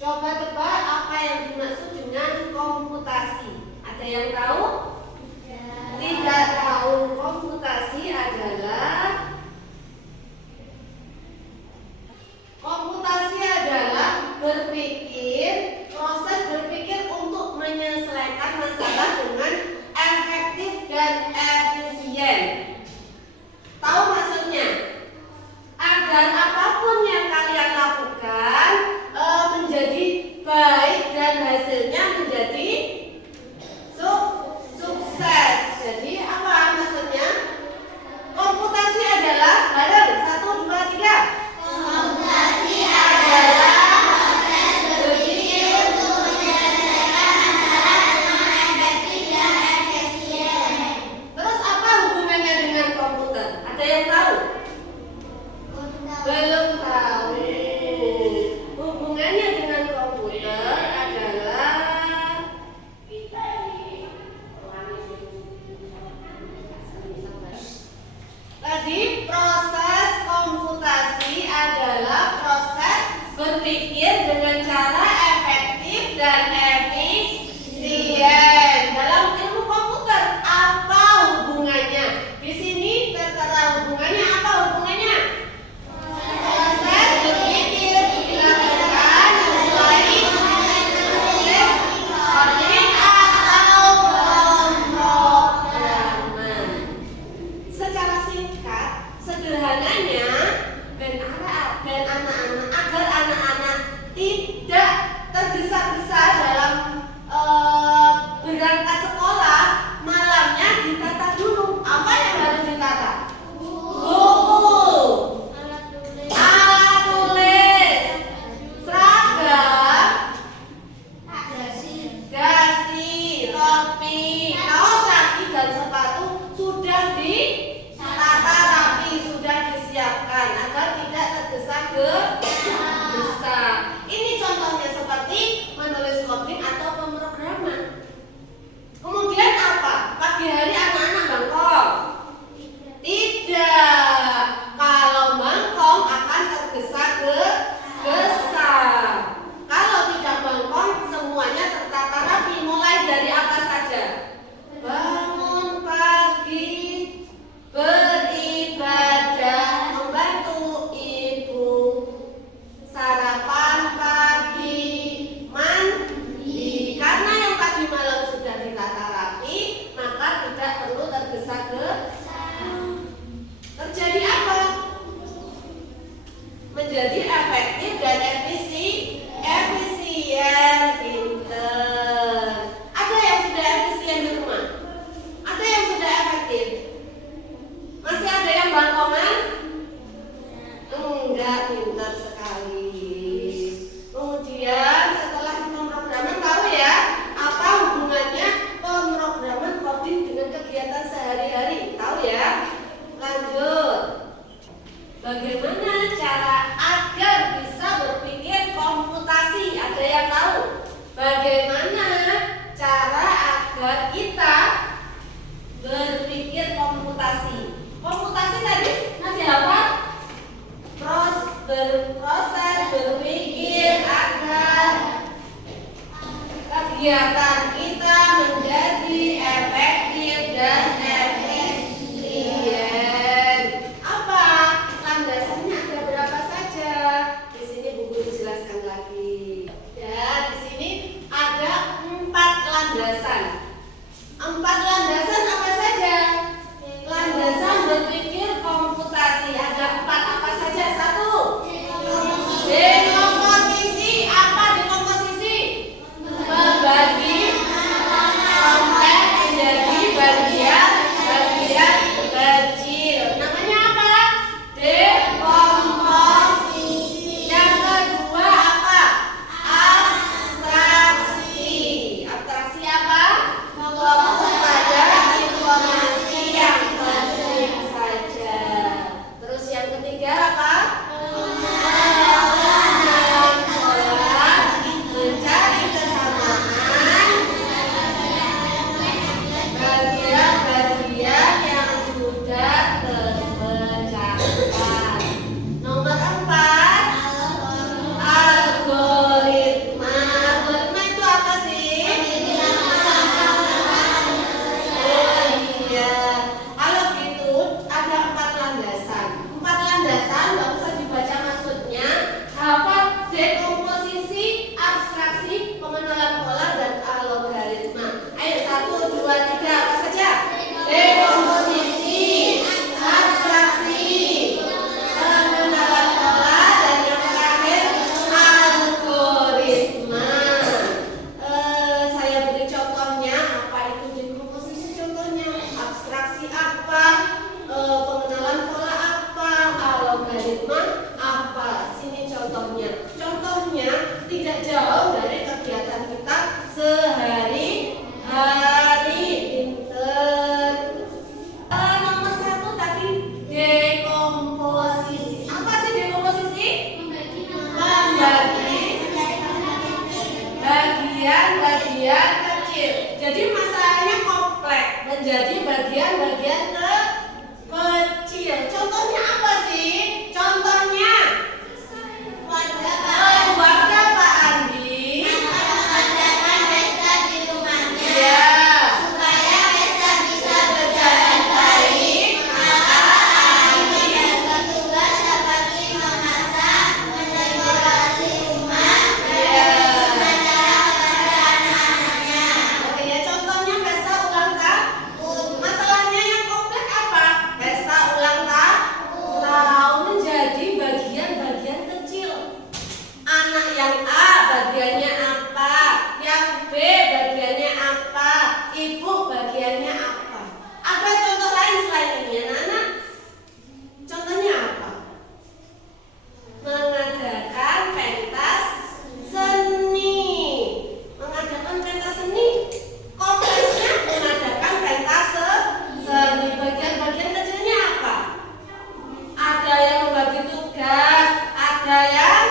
Coba tebak apa yang dimaksud dengan komputasi. Ada yang tahu? Tidak tahu. Komputasi adalah proses berpikir untuk menyelesaikan masalah dengan efektif dan efisien. Tahu maksudnya? Agar apapun yang kalian lakukan menjadi baik dan hasilnya menjadi sukses. Jadi apa maksudnya? Komputasi adalah bareng 1, 2, 3. Komputasi adalah proses berpikir untuk menyelesaikan masalah dengan efektif dan efisien. Terus apa hubungannya dengan komputer? Ada yang tahu? Belum tahu. Hubungannya dengan komputer adalah tadi proses komputasi adalah proses berpikir dengan cara efektif dan efisien. Dalam ilmu komputer apa hubungannya? Di sini tertera hubungannya. Apa hubungannya? Proses berpikir dilakukan mulai menulis coding atau pemrograman. Secara singkat, sederhananya, agar anak-anak tidak tergesa-gesa dalam berangkat sekolah, malamnya ditata dulu. Apa yang harus ditata? Buku, alat tulis, seragam, dasi, topi, kaos kaki dan sepatu sudah ditata rapi, sudah disiapkan agar tidak tergesa-gesa. Ini contohnya seperti menulis coding atau pemrograman. Kemudian apa? Pagi hari anak-anak bangkong? Tidak. Kalau bangkong akan tergesa-gesa. Kalau tidak bangkong semuanya tertata rapi. Mulai dari apa saja? Bangun pagi, beribadah, membantu ibu, sarapan pagi, mandi. Karena yang tadi malam sudah ditata rapi, maka tidak perlu tergesa-gesa. Terjadi apa? Menjadi efektif dan efisien, pinter. Ada yang sudah efisien di rumah? Ada yang sudah efektif? Masih ada yang bangkongan? Enggak, pintar sekali. Kemudian setelah pemrograman, tahu ya apa hubungannya pemrograman coding dengan kegiatan sehari-hari? Tahu ya? Lanjut. Bagaimana cara agar bisa berpikir komputasi? Ada yang tahu? Bagaimana cara agar kita berpikir komputasi? Komputasi tadi masih apa? Proses berpikir agar kegiatan kita menjadi efektif dan efisien. Apa landasannya? Ada berapa saja? Di sini buku dijelaskan lagi. Ya, di sini ada 4 landasan. 4 landasan apa saja? Landasan berpikir komputasi ada 4 apa saja? 1. Dekomposisi. Apa dekomposisi? Membagi tidak jauh dari kegiatan kita sehari-hari. Pinter. Nomor 1 tadi dekomposisi. Apa sih dekomposisi? Membagi bagian-bagian kecil. Jadi masalahnya kompleks menjadi bagian-bagian kecil. Contohnya apa sih? Contohnya keluarga Pak Andi mengadakan pesta di rumahnya. ya Supaya pesta bisa berjalan baik, maka Andi membagi tugas seperti memasak, mendekorasi rumah, dan berbicara kepada anak-anaknya. Oke ya, contohnya pesta ulang tahun. Masalahnya yang kompleks apa? Pesta ulang tahun menjadi bagian-bagian kecil. Anak yang A bagiannya apa? Yang B bagiannya apa? Ibu bagiannya apa? Ada contoh lain selain ini anak-anak? Contohnya apa? Mengadakan pentas seni. Mengadakan pentas seni kompleksnya mengadakan pentas seni. Bagian-bagian kecilnya apa? Ada yang membagi tugas, ada yang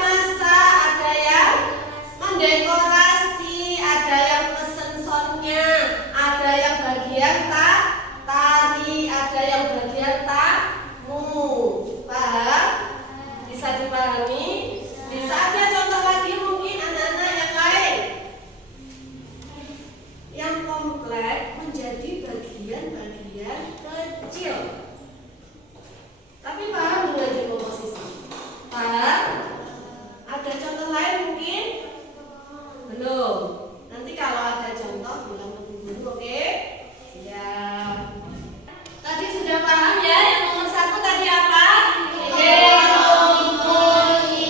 masak, ada yang mendekorasi, ada yang pesen soundnya, ada yang bagian tari, ada yang bagian tamu. Paham? Bisa dipahami? Bisa ada contoh lagi mungkin anak-anak yang lain? Yang kompleks menjadi bagian-bagian kecil. Tapi paham dengan dekomposisi? Paham? Ada contoh lain mungkin? Belum. Nanti kalau ada contoh bilang ke guru, oke? Siap. Tadi sudah paham ya? Yang nomor 1 tadi apa? Dekomposisi.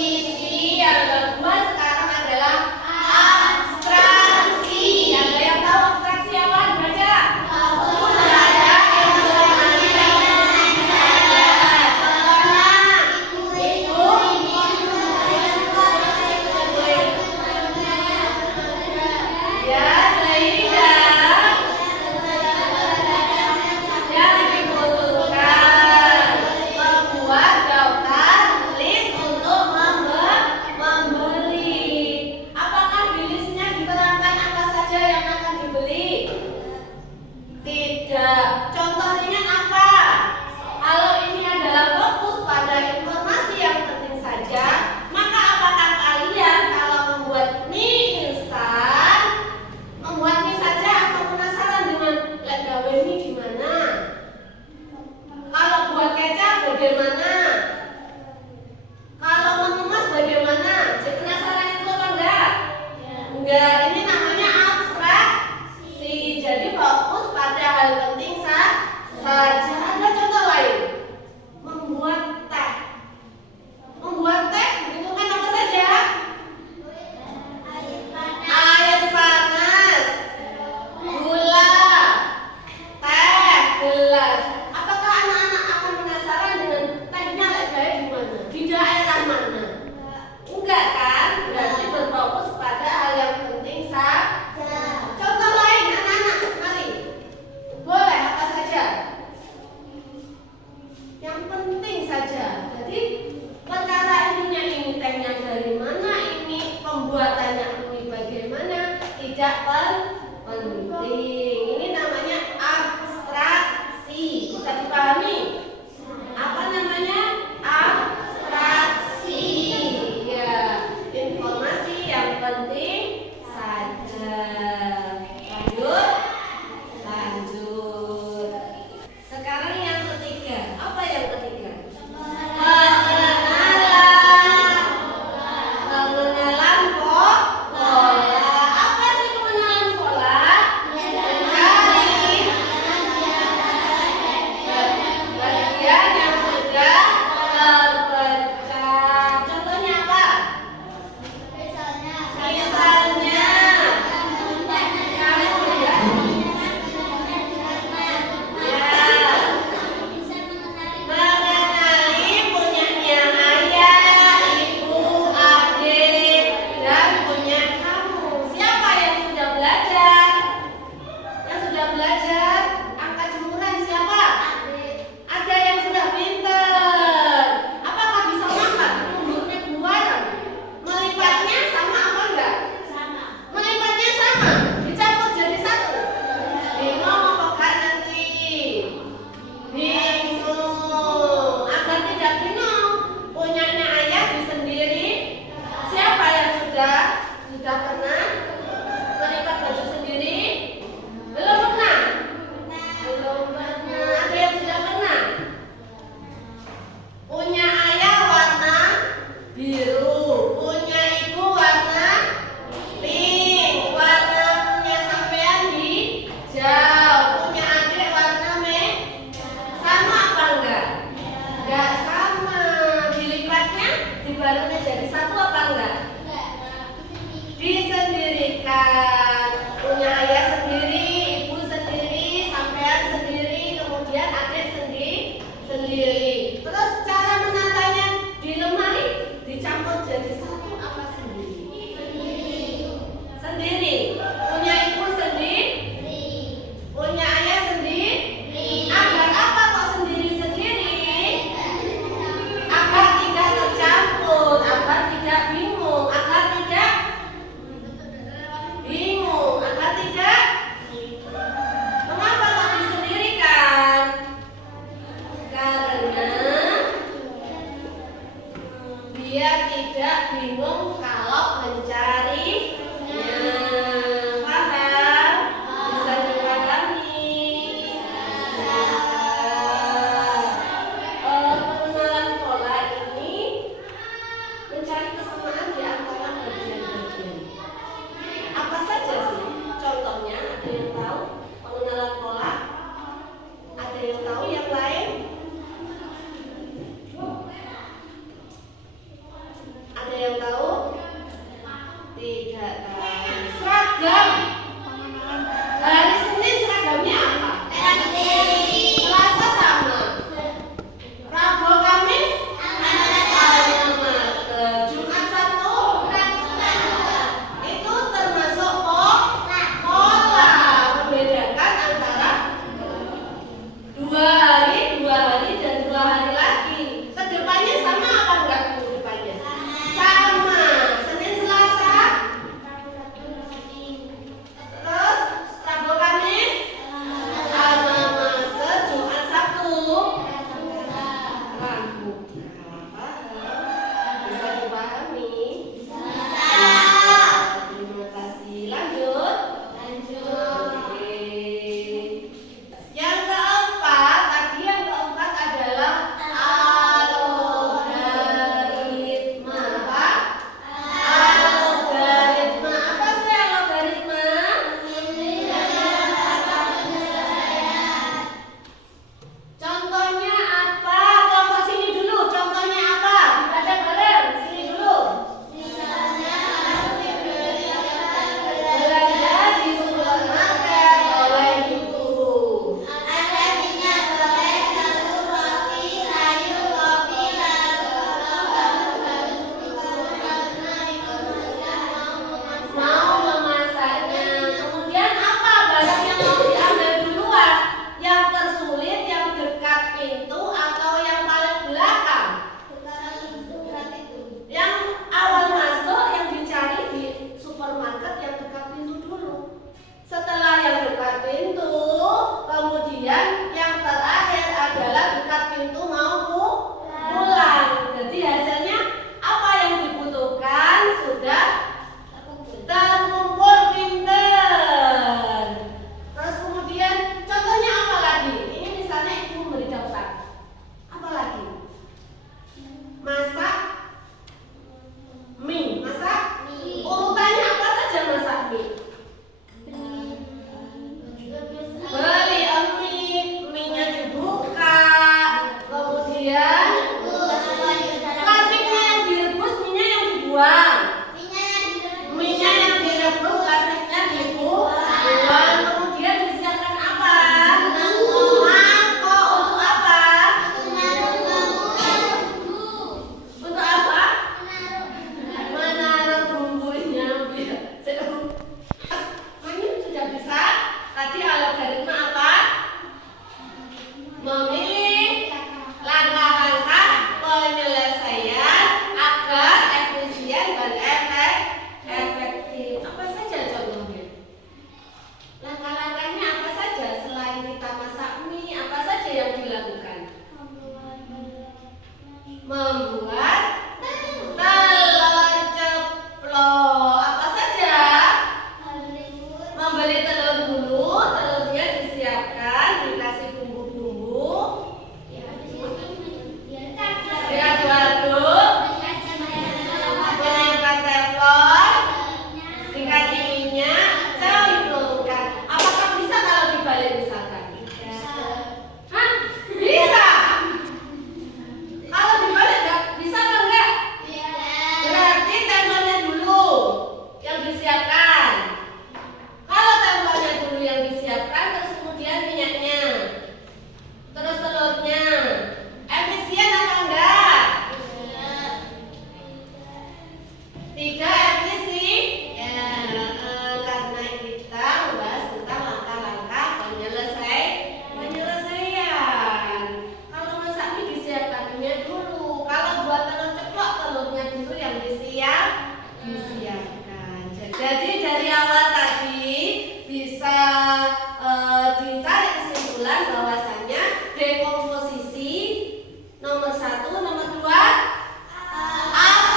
Biar tidak bingung kalau mencarinya. Paham? Bisa dipahami? Pengenalan pola ini mencari kesamaan di antara bagian-bagian. Apa saja sih? Contohnya, ada yang tahu pengenalan pola? Ada yang tahu yang lain? Ada yang tahu? Tidak tahu. Seragam. Hari Senin seragamnya apa? Selasa sama. Rabu Kamis? Alma Mater. Jumat Sabtu? Itu termasuk pola. Membedakan antara 2 hari dan 2 hari lagi. Kedepannya sama apa enggak kedepannya? Sama. Senin Selasa. Terus Rabu Kamis. Alma Mater. Jumat Sabtu. Rabu. Paham? Bisa dipahami? Terima kasih. Lanjut. Oke. Yang keempat, tadi yang keempat adalah algoritma. Apa? Algoritma. Apa sih algoritma? Contohnya apa? Kelompok sini dulu. Contohnya apa? Dibaca bareng. Sini dulu. Belanja di supermarket oleh ibu. Mau memasaknya. Kemudian apa barang yang mau diambil duluan? Yang tersulit, yang dekat pintu, atau yang paling belakang? Yang awal masuk, yang dicari di supermarket yang dekat pintu dulu. Setelah yang dekat pintu, kemudian yang terakhir adalah dekat pintu mau pulang. Jadi hasilnya apa yang dibutuhkan sudah terkumpul, pinter. Terus kemudian contohnya apa lagi? Ini misalnya ibu memberi daftar. Apa lagi? Masak mie. Masak urutannya apa saja masak mie? Beli mie, mie-nya dibuka, kemudian plastiknya yang direbus, mie-nya yang dibuang. Mie-nya yang direbus, plastiknya dibuang. Kemudian disiapkan apa? Mangkok. Untuk apa? Untuk apa? Menaruh bumbunya. Ini sudah bisa. Tadi algoritma apa? Memilih langkah-langkah penyelesaian agar efisien dan efektif. Apa saja contohnya? Langkah-langkahnya apa saja selain kita masak mie? Apa saja yang dilakukan? Membuat telur ceplok. Apa saja? Membeli telur dulu, telurnya disiapkan, dikasih bumbu-bumbu, diaduk-aduk, menempel teflon, dikasih minyak, campurkan. Apakah bisa kalau dibalik misalkan? Hah? Bisa. Kalau dibalik nggak bisa apa enggak? Berarti templonnya dulu yang disiapkan. Kalau templonnya dulu yang disiapkan, terus kemudian minyaknya, terus telurnya, efisien apa enggak? Tidak efisien. Karena kita membahas tentang langkah-langkah penyelesaian. Kalau masak mie disiapkan minyak dulu. Kalau buat telur ceplok, telurnya dulu yang disiapkan. Jadi dari awal tadi bisa ditarik kesimpulan bahwasannya dekomposisi nomor 1, nomor 2 apa?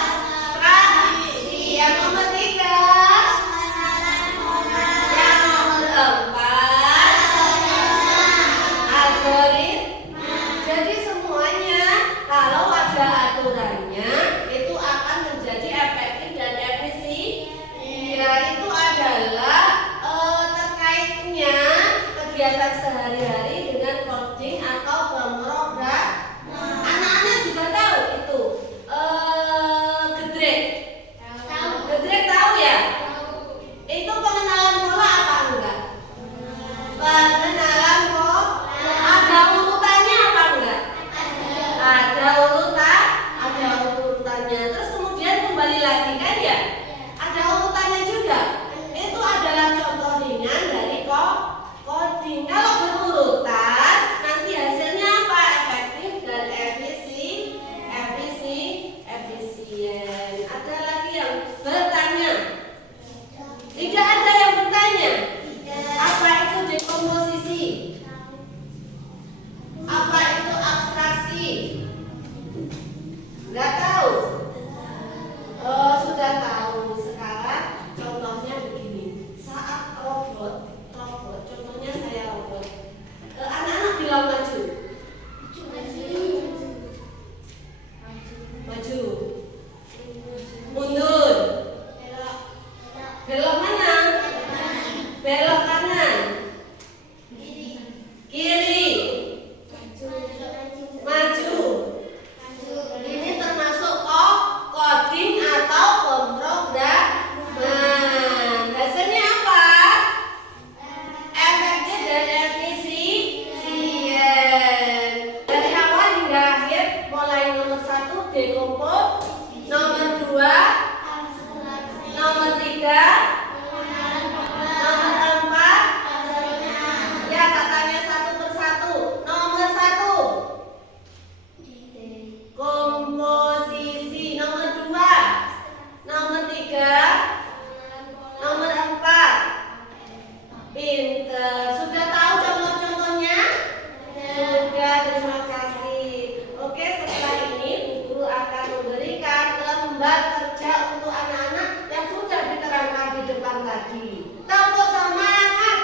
lembar kerja untuk anak-anak yang sudah diterangkan di depan tadi. Tepuk semangat.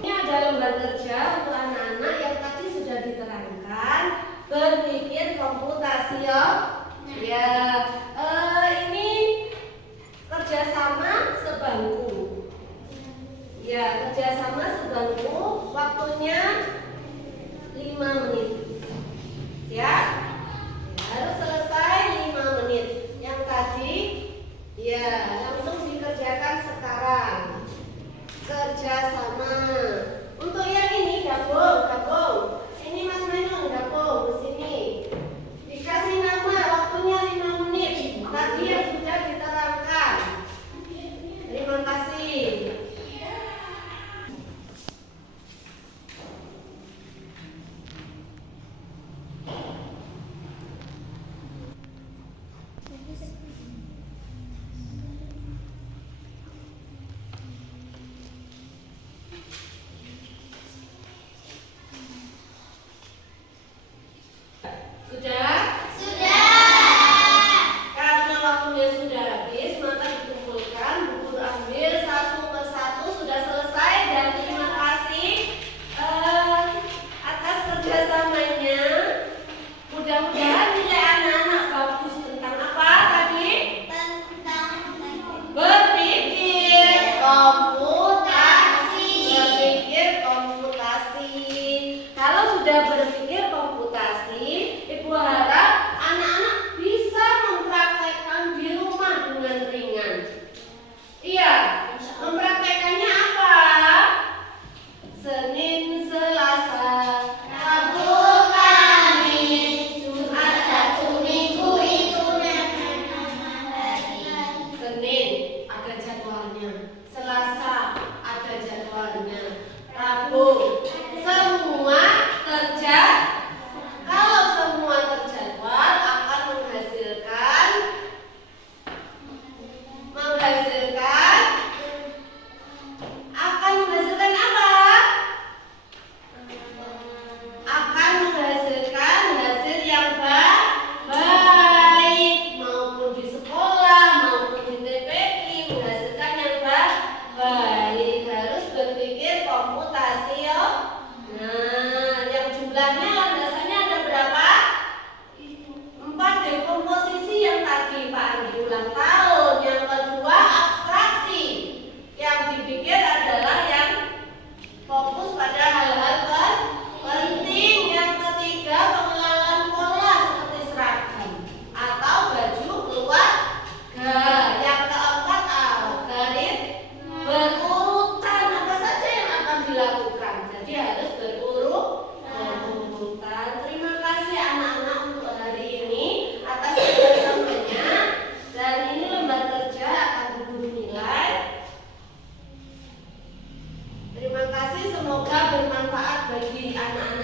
Ini ada lembar kerja untuk anak-anak yang tadi sudah diterangkan. Berpikir komputasi ya. Ya, ini kerjasama sebangku. Ya, kerjasama sebangku. Waktunya 5 menit. Ya, harus selesai 5 menit. Yang tadi, ya langsung dikerjakan sekarang. Kerjasama. Untuk yang ini gabung. Ini Mas Mainun gabung di sini. Dikasih nama, waktunya 5 menit. Tadi yang sudah diterangkan. Terima kasih. Sudah? Karena waktunya sudah habis, maka dikumpulkan, buku ambil satu persatu. Sudah selesai dan terima kasih atas kerjasamanya. Mudah-mudahan nilai anak-anak bagus. Tentang apa tadi? Berpikir komputasi. Kalau sudah berpikir komputasi, Ibu harap anak-anak bisa mempraktekkan di rumah dengan ringan. Iya, mempraktekannya apa? Senin, Selasa, Rabu, Kamis, Jumat, Sabtu, Minggu itu. Senin ada jadwalnya, Selasa ada jadwalnya, Rabu semua kerja. Kalau semua terjadwal akan menghasilkan apa? Akan menghasilkan hasil yang baik, maupun di sekolah maupun di TPQ, menghasilkan yang baik. Harus berpikir komputasi ya. Nah, yang jumlahnya landasannya ada berapa? 4 dekomposisi yang tadi Pak Andi ulang tahun. Yang kedua abstraksi. Yang dipikir adalah yang fokus pada hal-hal penting. Yang ketiga pengenalan pola seperti seragam atau baju keluarga. Yang keempat algoritma berurutan. Apa saja yang akan dilakukan? Jadi harus berurutan. Terima kasih anak-anak untuk hari ini atas kerjasamanya. Dan ini lembar kerja akan diberi nilai. Terima kasih, semoga bermanfaat bagi anak-anak